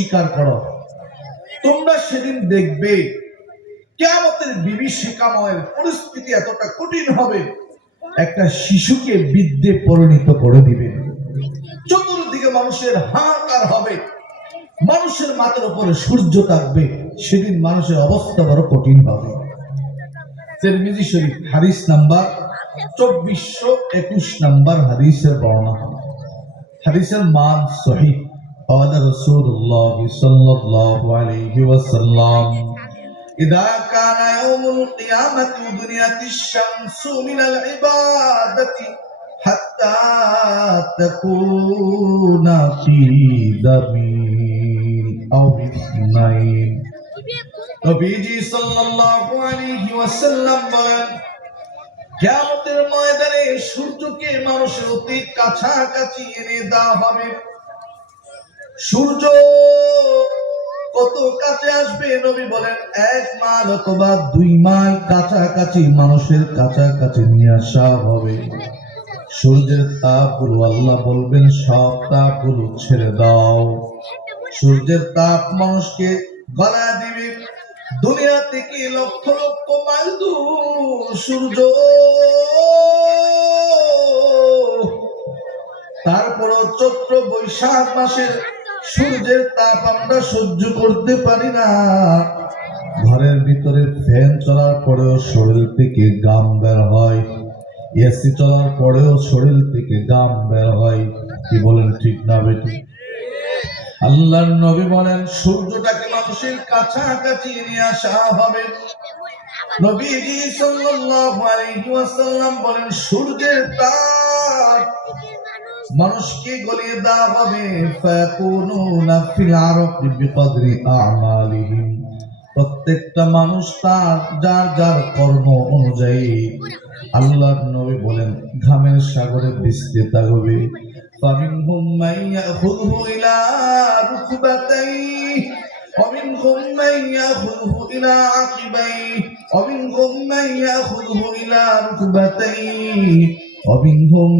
স্বীকার করো, তোমরা সেদিন দেখবে কিয়ামতের বিভীষিকাময়ের পরিস্থিতি এতটা কঠিন হবে, একটা শিশুকে বৃদ্ধে পরিণত করে দিবে। চতুর্দিকে মানুষের হাহাকার হবে, মানুষের মাথার উপরে সূর্য থাকবে, সেদিন মানুষের অবস্থা বড় কঠিন হবে। তিরমিজি শরীফ হাদিস নাম্বার 2421 নাম্বার হাদিসের বর্ণনা। হাদিসের মান সহিহ। قال رسول الله صلى الله عليه وسلم إذا كان يوم القيامة ودنيت الشمس من العبادة حتى تكون في دمين أو باثنين নবীজি সাল্লাল্লাহু আলাইহি ওয়াসাল্লাম বলেন, কিয়ামতের ময়দানে সূর্যকে মানুষের অতি কাছাকাছি এনে দেওয়া হবে। সূর্য কত কাছে আসবে? নবী বলেন 1 মাইল অথবা 2 মাইল কাছাকাছি, মানুষের কাছাকাছি নিয়ে আসা হবে। সূর্যের তাপগুলো আল্লাহ বলবেন, সব তাপগুলো ছেড়ে দাও। সূর্যের তাপ মানুষকে গলা দিবে। দুনিয়া থেকে লক্ষ লক্ষ মাইল দূর সূর্য, তারপরও চৈত্র বৈশাখ মাসের সূর্যের তাপ আমরা সহ্য করতে পারি না। ঘরের ভিতরে ফ্যান চলার পরেও শরীর থেকে ঘাম বের হয়, এসি চলার পরেও শরীর থেকে ঘাম বের হয়। কি বলেন, ঠিক না বেটি? আল্লাহর নবী বলেন, সূর্যটাকে মানুষের কাছাকাছি নিয়ে আসা হবে। নবীজি সাল্লাল্লাহু আলাইহি ওয়াসাল্লাম বলেন, সূর্যের তাপ মানুষকে গলিয়ে দেওয়া হবে। ফায়াকুনুনা ফিল আরকি বিকদরি আমালিহিম, প্রত্যেকটা মানুষ তার যার যার কর্ম অনুযায়ী, আল্লাহর নবী বলেন, ঘামের সাগরে ভিজতে থাকবে। ফামিনহুম মান ইয়াখুযু ইলা রুকবাতাইহি ومنهم من يأخذه إلى عقبيه ومنهم من يأخذه إلى ركبتيه ومنهم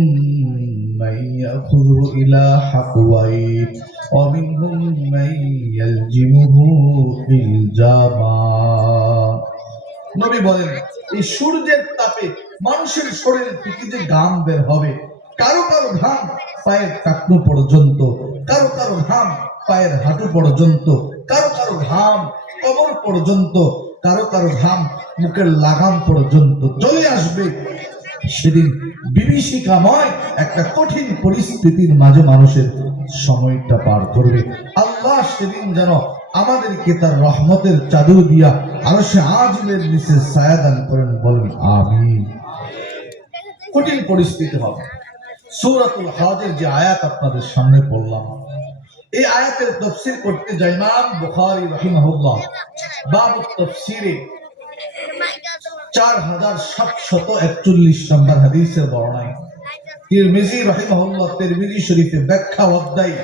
من يأخذه إلى حقويه ومنهم من يلجمه في الجامع। নবী বলেন, এই সূর্যের তাপে মানুষের শরীর থেকে যে ঘাম বের হবে, কারো কারো ঘাম পায়ের টাকনু পর্যন্ত, কারো কারো ঘাম পায়ের হাঁটু পর্যন্ত, কারো কারো ঘাম কবর পর্যন্ত, কারো কারো ঘাম মুখের লাগাম পর্যন্ত চলে আসবে। সেদিন বিভীষিকাময় একটা কঠিন পরিস্থিতির মাঝে মানুষের সময়টা পার করবে। আল্লাহ সেদিন যেন আমাদেরকে তার রহমতের চাদর দিয়া আরশে আজিমের নিচে ছায়া দান করেন, বলেন আমিন। কঠিন পরিস্থিতি হবে। সূরাতুল হজের যে আয়াত আপনাদের সামনে পড়লাম, এই আয়াতের তাফসীর করতে যায় ইমাম বুখারী রাহিমাহুল্লাহ বাবুত তাফসীরে 4741 নম্বর হাদিসের বর্ণনায়, তিরমিজি রাহিমাহুল্লাহ তিরমিজি শরীফে ব্যাখ্যা অধ্যায়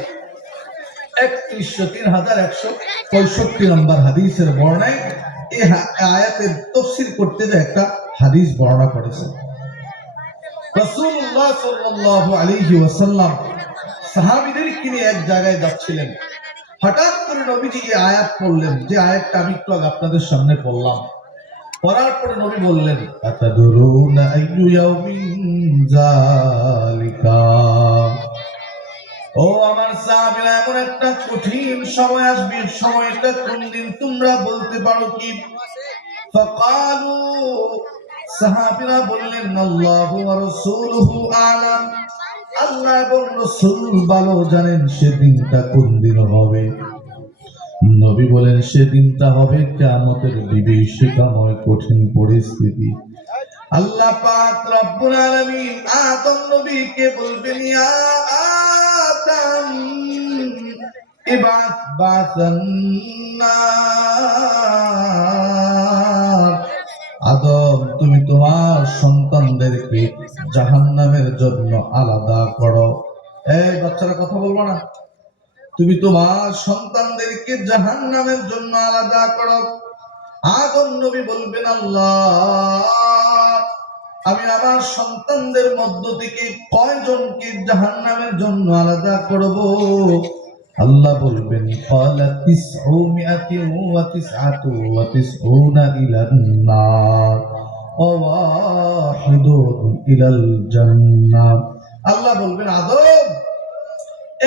3165 নম্বর হাদিসের বর্ণনায় এই আয়াতের তাফসীর করতে যায় একটা হাদিস বর্ণনা করেছেন। রাসূলুল্লাহ সাল্লাল্লাহু আলাইহি ওয়াসাল্লাম সাহাবীদের কিনে এক জায়গায় যাচ্ছিলেন। হঠাৎ করে নবীজি এই আয়াত পড়লেন, যে আয়াতটা আমি একটু আগে আপনাদের সামনে পড়লাম। পড়ার পরে নবী বললেন, আতাদরুনা আইয়ু ইয়াউমিন যালিকা, ও আমার সাহাবীরা, এমন একটা কঠিন সময় আসবে, সময়টা কোন দিন তোমরা বলতে পারো কি? ফাকালু, সাহাবীরা বললেন, আল্লাহু ওয়া রাসূলুহু আ'লাম, আল্লাহ এবং রাসূল ভালো জানেন সেদিনটা কোন দিন হবে। নবী বলেন, সেদিনটা হবে কিয়ামতের বিভীষিকাময় কঠিন পরিস্থিতি। আল্লাহ পাক রব্বুল আলামিন আদম নবীকে বলবেন, ইয়া আদম ইবাস বাসান্নার, আদম তুমি তোমার সন্তানদেরকে জাহান্নামের জন্য আলাদা করো। এই বাচ্চারা কথা বলবো না, তুমি তোমার সন্তানদেরকে জাহান্নামের জন্য আলাদা করো। আদম নবী বলবেন, আল্লাহ আমি আমার সন্তানদের মধ্য থেকে কয়জনকে জাহান্নামের জন্য আলাদা করব? আল্লাহ বলবেন ক্বালা তিসউ মিআতিন ওয়া তিসআতু ওয়া তিসউনা ইলান নার ওয়া ওয়াহিদুন ইলাল জান্নাহ। আল্লাহ বলবেন আদম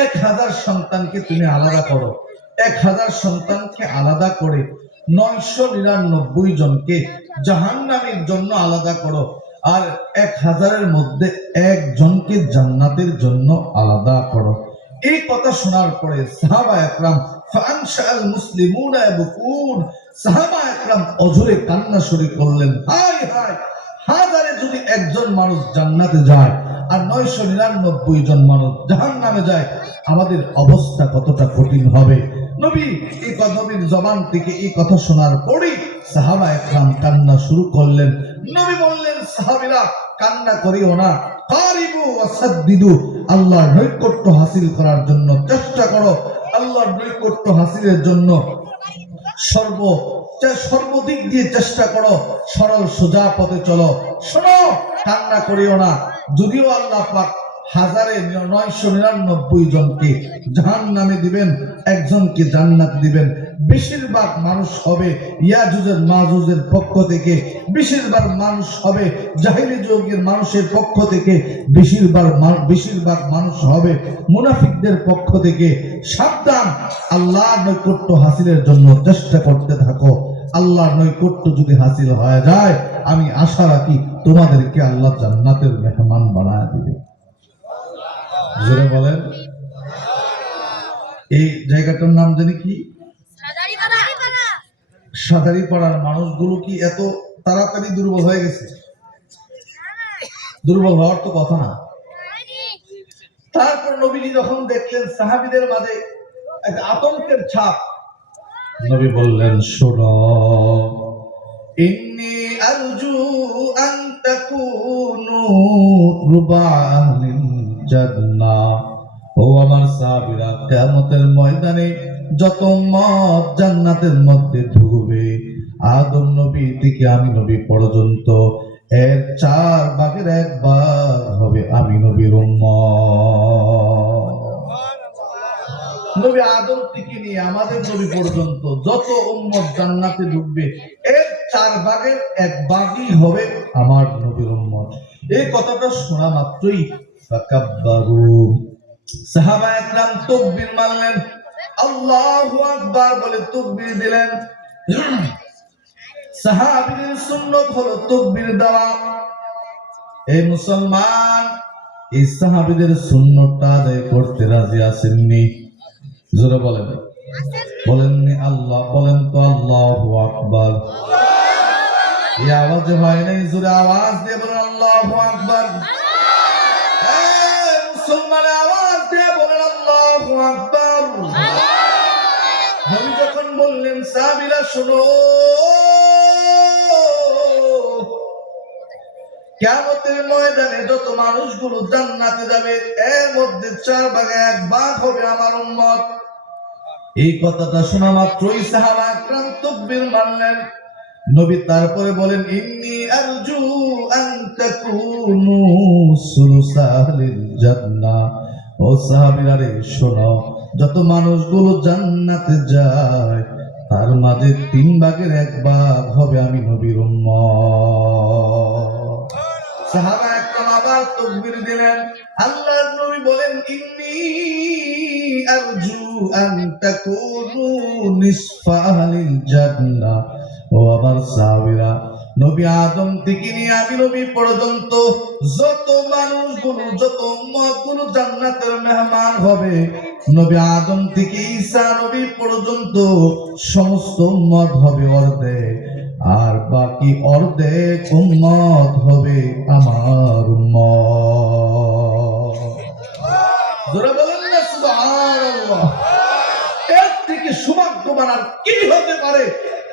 1000 সন্তানকে তুমি আলাদা করো, 1000 সন্তানকে আলাদা করে 999 জনকে জাহান্নামের জন্য আলাদা করো, আর 1000-এর মধ্যে একজনকে জান্নাতের জন্য আলাদা করো। এই কথা শোনার পরে সাহাবা একরাম ফানশাল মুসলিমুনা ইয়াবকুন, সাহাবা একরাম অঝরে কান্না শুরু করলেন। হায় হায়, হাজারে যদি একজন মানুষ জান্নাতে যায় আর 999 জন মানুষ জাহান্নামে যায়, আমাদের অবস্থা কতটা কঠিন হবে। নবী এই নবীর জবান থেকে এই কথা শোনার পরেই সাহাবা একরাম কান্না শুরু করলেন। নবী বললেন, সাহাবীরা কান্না করিও না, কারিবু ওয়াসাদ্দিদু, আল্লাহর নৈকট্য হাসিল করার জন্য চেষ্টা করো, আল্লাহর নৈকট্য হাসিলের জন্য সর্বদিক দিয়ে চেষ্টা করো, সরল সোজা পথে চলো। শোনো, কান্না করিও না। যদিও আল্লাহ পাক 999 জনকে জাহান্নামে দিবেন, একজনকে জান্নাত দিবেন। বেশিরভাগ মানুষ হবে ইয়াজুজের মাজুজের পক্ষ থেকে, বেশিরভাগ মানুষ হবে জাহিলি যুগের মানুষের পক্ষ থেকে, বেশিরভাগ মানুষ হবে মুনাফিকদের পক্ষ থেকে। সাবধান, আল্লাহর নৈকট্য হাসিলের জন্য চেষ্টা করতে থাকো। আল্লাহর নৈকট্য যদি হাসিল হয়ে যায়, আমি আশা রাখি তোমাদেরকে আল্লাহ জান্নাতের মেহমান বানায় দিবে। জোরে বলেন। এই জায়গাটার নাম জানি কি? সাদারিপাড়ার মানুষগুলো কি এত তাড়াতাড়ি দুর্বল হয়ে গেছে? দুর্বল হওয়ার তো কথা না। তারপর নবীজি যখন দেখলেন সাহাবীদের মাঝে এক আতঙ্কের ছাপ, নবী বললেন, শোনো, ইন্নী আরজু আন তাকুনু রুবা'আহলিল জান্নাহ। ও আমার সাহাবীরা, কিয়ামতের ময়দানে যত মত জান্নাতের মধ্যে ঢুকবে, আদম নবী থেকে আমি নবী পর্যন্ত এর 4 ভাগের 1 ভাগ হবে আমি নবীর উম্মত। নবী আদম থেকে নিয়ে আমাদের নবী পর্যন্ত যত উম্মত জান্নাতে ঢুকবে, এর 4 ভাগের 1 ভাগই হবে আমার নবীর উম্মত। এই কথাটা শোনা মাত্রই ফাকাব্বারু, সাহাবা একরাম তাকবীর মারলেন, আল্লাহু আকবার বলে তাকবীর দিলেন। সাহাবীদের সুন্নাত হলো তাকবীর দেওয়া। এই মুসলমান, এই সাহাবীদের সুন্নতটা আদায় করতে রাজি আছেননি? জোরে বলেন। বলেননি? আল্লাহ বলেন তো আল্লাহু আকবার। এই আওয়াজ হয় নাই? জোরে আওয়াজ দিয়ে বলেন আল্লাহু আকবার। মুসলমান আওয়াজ দিয়ে বলেন আল্লাহু আকবার। নবী যখন বললেন, সাহাবীরা শোনো, কিয়ামতের ময়দানে যত মানুষগুলো জান্নাতে যাবে, এর মধ্যে 4 ভাগে 1 ভাগ হবে আমার উম্মত। এই কথাটা শোনা মাত্রই সাহাবা একরাম তাকবীর মারলেন। নবী তারপরে বলেন, ইন্নী আরজু আন তাকুনু সুলুসাহলিল জান্নাহ। ও সাহাবীরা রে, শোনো, যত মানুষগুলো জান্নাতে যায়, তার মাঝে 3 ভাগের 1 ভাগ হবে আমি নবীর উম্মত। সাহাবা একরাম আবার তাকবীর দিলেন। আল্লাহর নবী বলেন, ইন্নী আরজু আন তাকুনু নিসফা আহলিল জান্নাহ। ও আমার সাহাবীরা, নবী আদম থেকে নিয়ে আমি নবী পর্যন্ত যত মানুষগুলো, যত উম্মতগুলো জান্নাতের মেহমান হবে, নবী আদম থেকে ঈসা নবী পর্যন্ত সমস্ত উম্মত হবে অর্ধেক, আর বাকি অর্ধেক উম্মত হবে আমার উম্মত। জোরে বলেন না সুবহানাল্লাহ। এর থেকে সৌভাগ্যবান আর কি হতে পারে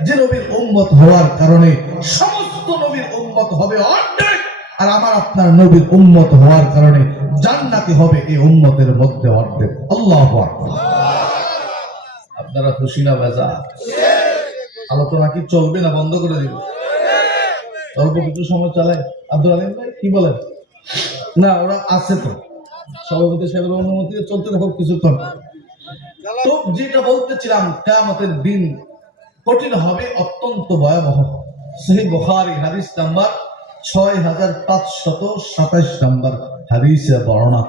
যে নবীর উম্মত হওয়ার কারণে সমস্ত নবীর উম্মত হবে অর্ধেক, আর আমার আপনার নবীর উম্মত হওয়ার কারণে জান্নাতি হবে এই উম্মতের মধ্যে অর্ধেক। আল্লাহু আকবার। আপনারা খুশি না বেজা? আলোচনা কি চলবে না বন্ধ করে দিব? অল্প কিছু সময় চালায়। আব্দুল আলিম ভাই কি বলেন? না, ওরা আছে তো, সভাপতি সাহেবের অনুমতি চলতে থাকুক কিছুক্ষণ। তো যেটা বলতেছিলাম, কিয়ামতের দিন কঠিন হবে, অত্যন্ত ভয়াবহ। সহিহ বুখারী হাদিস নাম্বার 6527 নাম্বার হাদিসে বর্ণনা।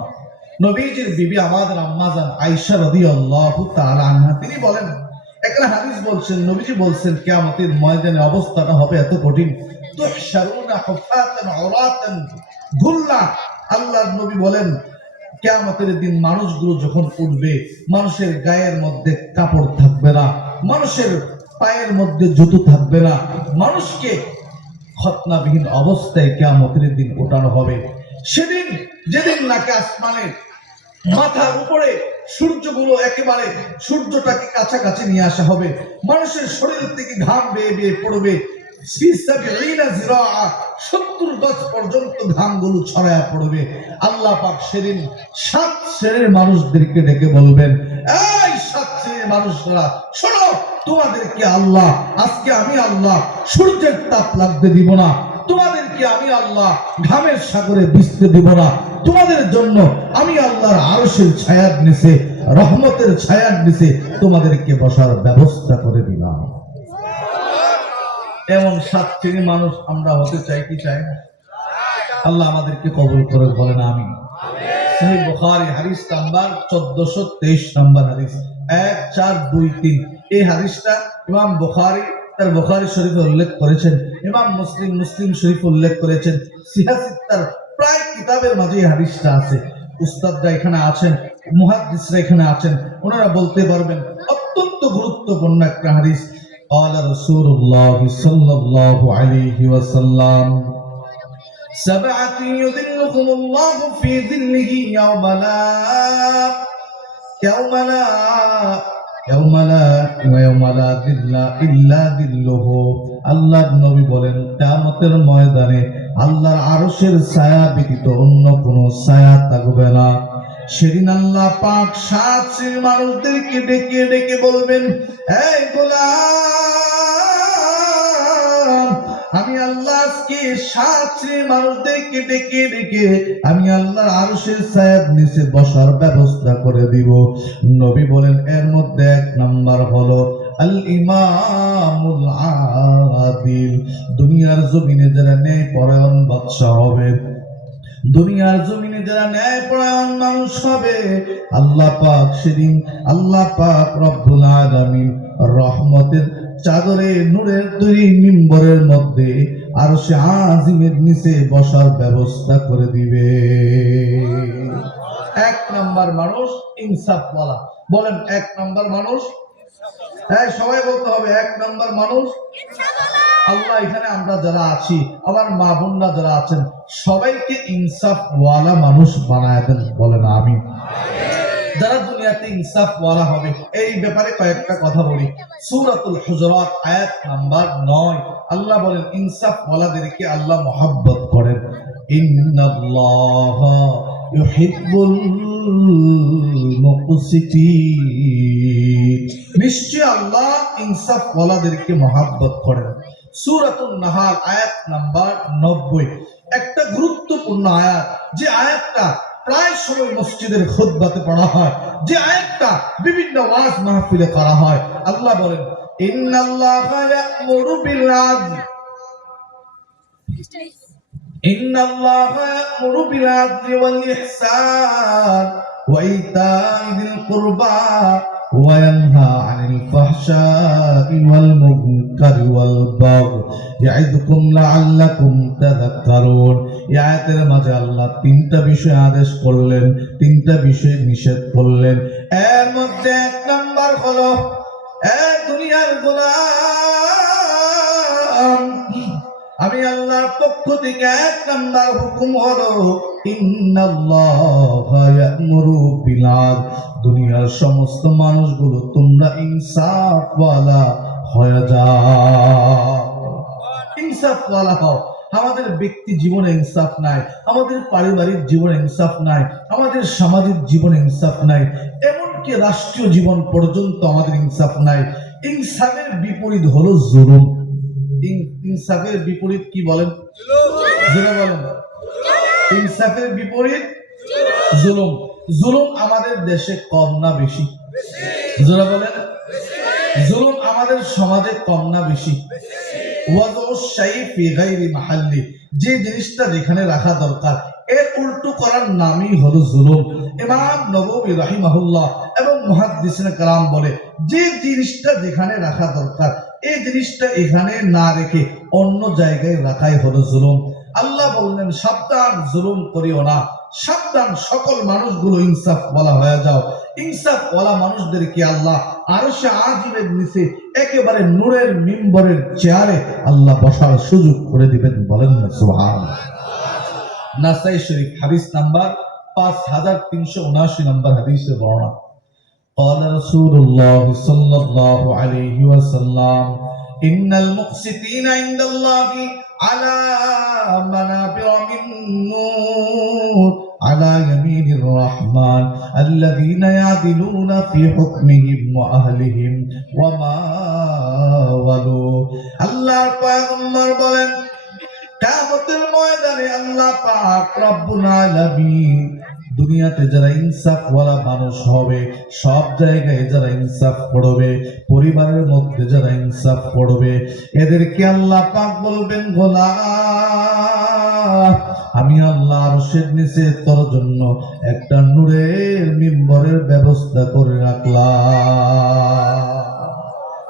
নবীজির বিবি আমাদের আম্মা জান আয়েশা রাদিয়াল্লাহু তাআলা আনহা তিনি বলেন, একটা হাদিস বলছেন, নবীজি বলছেন কিয়ামতের ময়দানে অবস্থাটা হবে এত কঠিন। তুহশারুনা হুফাতান উরাতান গুল্লা। আল্লাহর নবী বলেন কিয়ামতের দিন মানুষগুলো যখন উঠবে, মানুষের গায়ের মধ্যে কাপড় থাকবে না, মানুষের পায়ের মধ্যে জুতো থাকবে না, মানুষকে খতনাবিহীন অবস্থায় কিয়ামতের দিন ওঠানো হবে। সেদিন যেদিন নাকি আসমানে মাথার উপরে সূর্যগুলো একেবারে সূর্যটাকে কাছাকাছি নিয়ে আসা হবে, মানুষের শরীর থেকে ঘাম বেয়ে বেয়ে পড়বে, 70 গজ পর্যন্ত ঘামগুলো ছড়ায়া পড়বে। আল্লাহ পাক সেদিন 7 শ্রেণীর মানুষদেরকে ডেকে বলবেন, এই 7 শ্রেণীর মানুষরা শোনো, তোমাদেরকে আল্লাহ আজকে আমি আল্লাহ সূর্যের তাপ লাগতে দিব না, তোমাদেরকে আমি আল্লাহ ঘামের সাগরে ভিজতে দিব না, তোমাদের জন্য আমি আল্লাহর আরশের ছায়ার নিচে, রহমতের ছায়ার নিচে তোমাদেরকে বসার ব্যবস্থা করে দিলাম। এমন 7 শ্রেণীর মানুষ আমরা হতে চাই কি চাই না? আল্লাহ আমাদেরকে কবুল করে, বলেন আমিন। সহিহ বুখারী হাদিস নাম্বার 1423 নাম্বার হাদিস, 1423। এই হাদিসটা ইমাম বুখারী তার বুখারী শরীফে উল্লেখ করেছেন, ইমাম মুসলিম শরীফ উল্লেখ করেছেন, সিহাসিত্তার প্রায় কিতাবের মাঝে এই হাদিসটা আছে। উস্তাদরা এখানে আছেন, মুহাদ্দিসরা এখানে আছেন, ওনারা বলতে পারবেন অত্যন্ত গুরুত্বপূর্ণ একটা হাদিস। قال رسول الله صلى الله عليه وسلم سبعة يظلهم الله في ظله يوم لا ظل إلا ظله। আল্লাহর নবী বলেন কিয়ামতের ময়দানে আল্লাহর আরশের ছায়া ব্যতীত অন্য কোনো ছায়া থাকবে না। সেদিন আল্লাহ পাক 7 শ্রেণীর মানুষদেরকে ডেকে ডেকে বলবেন, এই গোলাম, আমি আল্লাহ আজকে 7 শ্রেণীর মানুষদেরকে ডেকে ডেকে আমি আল্লাহর আরশের ছায়ার নিচে বসার ব্যবস্থা করে দিব। নবী বলেন এর মধ্যে 1 নাম্বার হলো আল ইমামুল আদিল। দুনিয়ার জমিনে যারা ন্যায়পরায়ণ বাদশা হবে, দুনিয়ার জমিনে যারা ন্যায়পরায়ণ মানুষ হবে, আল্লাহ পাক সেদিন আল্লাহ পাক রব্বুল আলামিন রহমতের চাদরে নূরের তৈরি মিম্বরের মধ্যে আরশে আজিমের নিচে বসার ব্যবস্থা করে দিবে। 1 নাম্বার মানুষ ইনসাফওয়ালা। বলেন 1 নাম্বার মানুষ, হ্যাঁ সবাই বলতে হবে 1 নাম্বার মানুষ ইনসাফওয়ালা। আল্লাহ এখানে আমরা যারা আছি, আমার মা বোনরা যারা আছেন, সবাইকে ইনসাফওয়ালা মানুষ বানায় দেন, বলেন আমিন। যারা দুনিয়াতে ইনসাফওয়ালা হবে, এই ব্যাপারে কয়েকটা কথা বলি। সূরাতুল হুজুরাত আয়াত নাম্বার 9 আল্লাহ বলেন ইনসাফওয়ালাদেরকে আল্লাহ মহব্বত করেন। ইন্নাল্লাহা ইউহিব্বুল মুকসিতিন। নিশ্চয় আল্লাহ ইনসাফওয়ালাদেরকে মহব্বত করেন। সূরাতুন নাহাল আয়াত নাম্বার 90 একটা গুরুত্বপূর্ণ আয়াত, যে আয়াতটা প্রায় সময় মসজিদের খুতবাতে পড়া হয়, যে আয়াতটা বিভিন্ন ওয়াজ মাহফিলে করা হয়। আল্লাহ বলেন ইন্নাল্লাহা ইয়া'মুরু বিল আদল ইন্নাল্লাহা ইয়া'মুরু বিল আদলি ওয়াল ইহসান ওয়া ইতা'i যিল কুরবা ওয়া ইয়ানহা আনিল ফাহশা'i ওয়াল মুনকারি ওয়াল বাগই ইয়া'iদুকুম লাআল্লাকুম তাযাক্কারুন। এই আয়াতের মাঝে আল্লাহ 3টা বিষয় আদেশ করলেন, 3টা বিষয় নিষেধ করলেন। এর মধ্যে 1 নাম্বার হলো, দুনিয়ার গোলাম, আমি আল্লাহর পক্ষ থেকে 1 নাম্বার হুকুম হলো ইন্নাল্লাহা ইয়া'মুরু বিল আদল। দুনিয়ার সমস্ত মানুষগুলো তোমরা ইনসাফওয়ালা হয়ে যাও, ইনসাফওয়ালা হও। আমাদের ব্যক্তি জীবনে ইনসাফ নাই, আমাদের পারিবারিক জীবনে ইনসাফ নাই, আমাদের সামাজিক জীবনে ইনসাফ নাই, এমনকি রাষ্ট্রীয় জীবন পর্যন্ত আমাদের ইনসাফ নাই। ইনসাফের বিপরীত হলো জুলুম। ইনসাফের বিপরীত কি বলেন? জুলুম বলেন। ইনসাফের বিপরীত জুলুম। জুলুম আমাদের দেশে কম না বেশি? যারা বলেন জুলুম আমাদের সমাজে কম না বেশি? যে জিনিসটা যেখানে রাখা দরকার এর উল্টো করার নামই হলো জুলুম। ইমাম নববী রাহিমাহুল্লাহ এবং মুহাদ্দিসিনে কেরাম বলে যে জিনিসটা যেখানে রাখা দরকার এই জিনিসটা এখানে না রেখে অন্য জায়গায় রাখাই হলো জুলুম। আল্লাহ বললেন সাবধান, জুলুম করিও না, সাবধান, সকল মানুষগুলো ইনসাফ ওয়ালা হয়ে যাও। ইনসাফ ওয়ালা মানুষদেরকে আল্লাহ আরশে আজিমের নিচে একেবারে নূরের মিম্বরের চেয়ারে আল্লাহ বসার সুযোগ করে দিবেন। বলেন না সুবহানাল্লাহ। নাসাই শরীফ হাদিস নাম্বার 5379 নম্বর হাদিসের বর্ণনা। قال رسول الله صلى الله عليه وسلم إن المقسطين عند الله على منابر من نور على يمين الرحمن الذين يعدلون في حكمهم وأهلهم وما ولوا। আল্লাহর পয়গম্বর বলেন কিয়ামতের ময়দানে আল্লাহ পাক রব্বুল আলামিন দুনিয়াতে যারা ইনসাফ ওয়ালা মানুষ হবে, সব জায়গায় যারা ইনসাফ করবে, পরিবারের মধ্যে যারা ইনসাফ করবে, এদেরকে আল্লাহ পাক বলবেন গোলাম আমি আল্লাহ আরশের নিচে তোর জন্য একটা নূরের মিম্বরের ব্যবস্থা করে রাখলাম।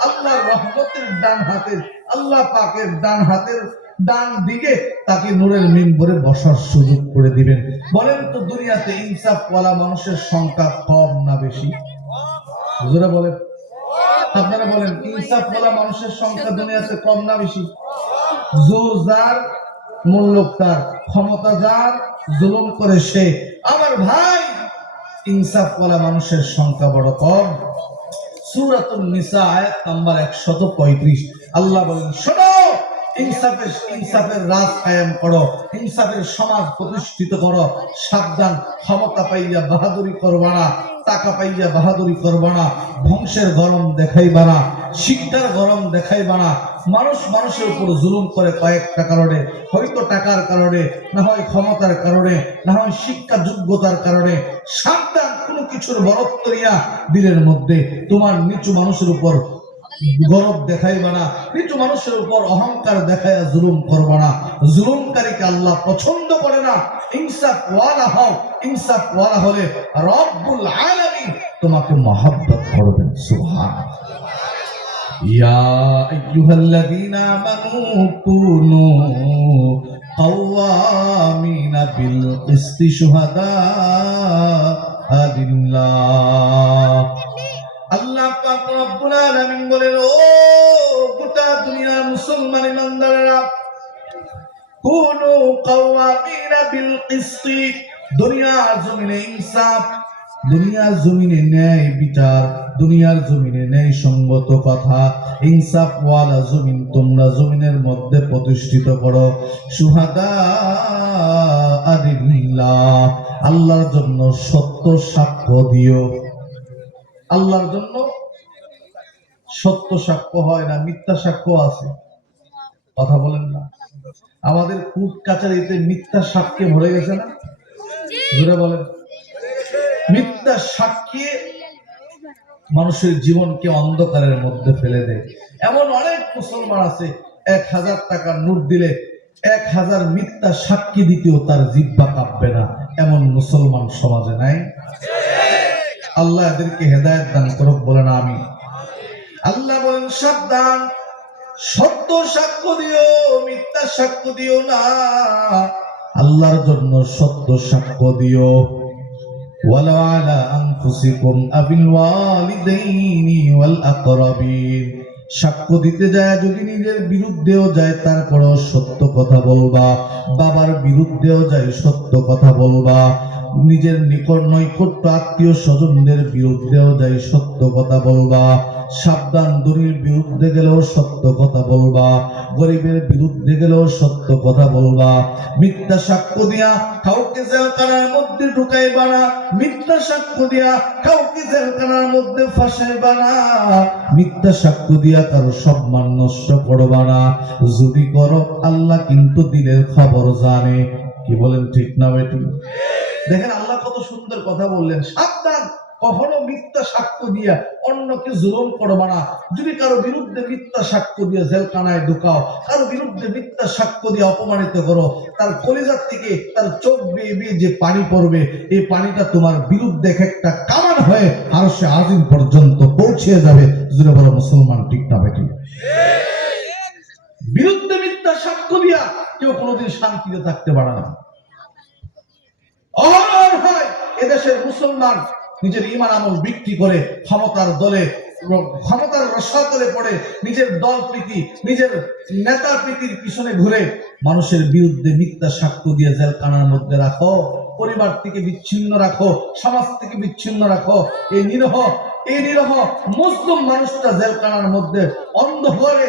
আল্লাহর রহমতের ডান হাতের, আল্লাহ পাকের ডান হাতের ডান দিকে তাকে নূরের মিম্বরে বসার সুযোগ করে দিবেন। বলেন তো দুনিয়াতে ইনসাফ ওয়ালা মানুষের সংখ্যা কম না বেশি? হুজুরা বলেন, আপনারা বলেন ইনসাফ ওয়ালা মানুষের সংখ্যা দুনিয়াতে কম না বেশি? জোর যার, মূল্য তার, ক্ষমতা যার, জুলুম করে সে। আমার ভাই ইনসাফ ওয়ালা মানুষের সংখ্যা বড় কম। সূরাতুন নিসা আয়াত নাম্বার 135 আল্লাহ বলেন শোনো, ইনসাফের রাজ কায়েম করো, ইনসাফের সমাজ প্রতিষ্ঠিত করো। সাবধান, ক্ষমতা পাইয়া বাহাদুরি করবা না, টাকা পাইয়া বাহাদুরি করবা না, বংশের গরম দেখাইবা না, শিক্ষার গরম দেখাইবা না। মানুষ মানুষের উপর জুলুম করে কয়েকটা কারণে, হয়তো টাকার কারণে, না হয় ক্ষমতার কারণে, না হয় শিক্ষা যোগ্যতার কারণে। সাবধান, কোনো কিছুর বরত্ব নিয়া দিলের মধ্যে তোমার নিচু মানুষের উপর গরব দেখাইবা না, নিচু মানুষের উপর অহংকার দেখাইয়া জুলুম করবা না। জুলুমকারীকে আল্লাহ পছন্দ করে না। ইনসাফ ওয়ালা হও, ইনসাফ ওয়ালা হলে রব্বুল আলামিন তোমাকে মহব্বত করবেন। সুবহানাল্লাহ। ইয়া আইয়ুহাল্লাযীনা আমানু কুনু কাওয়ামিনা বিল কিসতি শুহাদা লিল্লাহ। আল্লাহ পাক রব্বুল আলামিন বলেন ও গোটা দুনিয়ার মুসলমান ইমানদাররা, কুনু কাওয়ামিনা বিল কিসতি, দুনিয়ার জমিনে ইনসাফ, দুনিয়ার জমিনে ন্যায় বিচার, দুনিয়ার জমিনে ন্যায় সঙ্গত কথা, ইনসাফ ওয়ালা জমিন তোমরা জমিনের মধ্যে প্রতিষ্ঠিত করো। শুহাদা লিল্লাহ, আল্লাহর জন্য সত্য সাক্ষ্য দিও। আল্লাহর জন্য সত্য সাক্ষ্য হয় না, মিথ্যা সাক্ষ্য আছে। কথা বলেন না? আমাদের কোর্ট কাচারিতে মিথ্যা সাক্ষ্যে ভরে গেছে না? জোরে বলেন। মিথ্যা সাক্ষী মানুষের জীবনকে অন্ধকারের মধ্যে ফেলে দেয়। এমন অনেক মুসলমান আছে 1000 টাকা নোট দিলে 1000 মিথ্যা সাক্ষী দিতেও তার জিহ্বা কাঁপবে না। এমন মুসলমান সমাজে নাই? আল্লাহ এদেরকে হেদায়েত দান করুক, বলেন আমিন। আল্লাহ বলেন সাবধান, সত্য সাক্ষ্য দিও, মিথ্যা সাক্ষ্য দিও না। আল্লাহর জন্য সত্য সাক্ষ্য দিও। ওয়ালা আলা আনফুসিকুম আবিল ওয়ালিদাইনি ওয়াল আকরাবিন, সাক্ষ্য দিতে যায় যদি নিজের বিরুদ্ধেও যায় তারপরেও সত্য কথা বলবা, বাবার বিরুদ্ধেও যায় সত্য কথা বলবা, নিজের নিকট নৈকট্য আত্মীয় স্বজনদের বিরুদ্ধেও যাই সত্য কথা বলবা। সাবধান, দলির বিরুদ্ধে গেলেও সত্য কথা বলবা, গরিবের বিরুদ্ধে গেলেও সত্য কথা বলবা। মিথ্যা সাক্ষ্য দিয়া কাউকে জেলখানার মধ্যে ঢুকাইবা না, মিথ্যা সাক্ষ্য দিয়া কাউকে জেলখানার মধ্যে ফাঁসাইবা না, মিথ্যা সাক্ষ্য দিয়া কারো সম্মান নষ্ট করবা না। যদি করো আল্লাহ কিন্তু দিলের খবর জানে। কি বলেন, ঠিক না বেটি? দেখেন আল্লাহ কত সুন্দর কথা বললেন, সাবধান কখনো মিথ্যা সাক্ষ্য দিয়া অন্যকে জুলুম করবা না। যদি কারো বিরুদ্ধে মিথ্যা সাক্ষ্য দিয়ে জেলখানায় ঢুকাও, কারো বিরুদ্ধে মিথ্যা সাক্ষ্য দিয়ে অপমানিত করো, তার কলিজার থেকে তার চোখ বেয়ে বেয়ে যে পানি পড়বে, এই পানিটা তোমার বিরুদ্ধে একটা কামান হয়ে আরশে আজিম পর্যন্ত পৌঁছে যাবে। জুড়ে বলো মুসলমান, ঠিক না বেটি? বিরুদ্ধে মিথ্যা সাক্ষ্য দিয়া কেউ কোনোদিন শান্তিতে থাকতে পারে না। এদেশের মুসলমান নিজের ঈমান আমল বিক্রি করে ক্ষমতার দলে, ক্ষমতার রসাতলে পড়ে নিজের দল প্রীতি, নিজের নেতা প্রীতির পিছনে ঘুরে মানুষের বিরুদ্ধে মিথ্যা সাক্ষ্য দিয়ে জেলখানার মধ্যে রাখো, পরিবার থেকে বিচ্ছিন্ন রাখো, সমাজ থেকে বিচ্ছিন্ন রাখো। এই নিরহ মুসলিম মানুষটা জেলখানার মধ্যে অন্ধকারে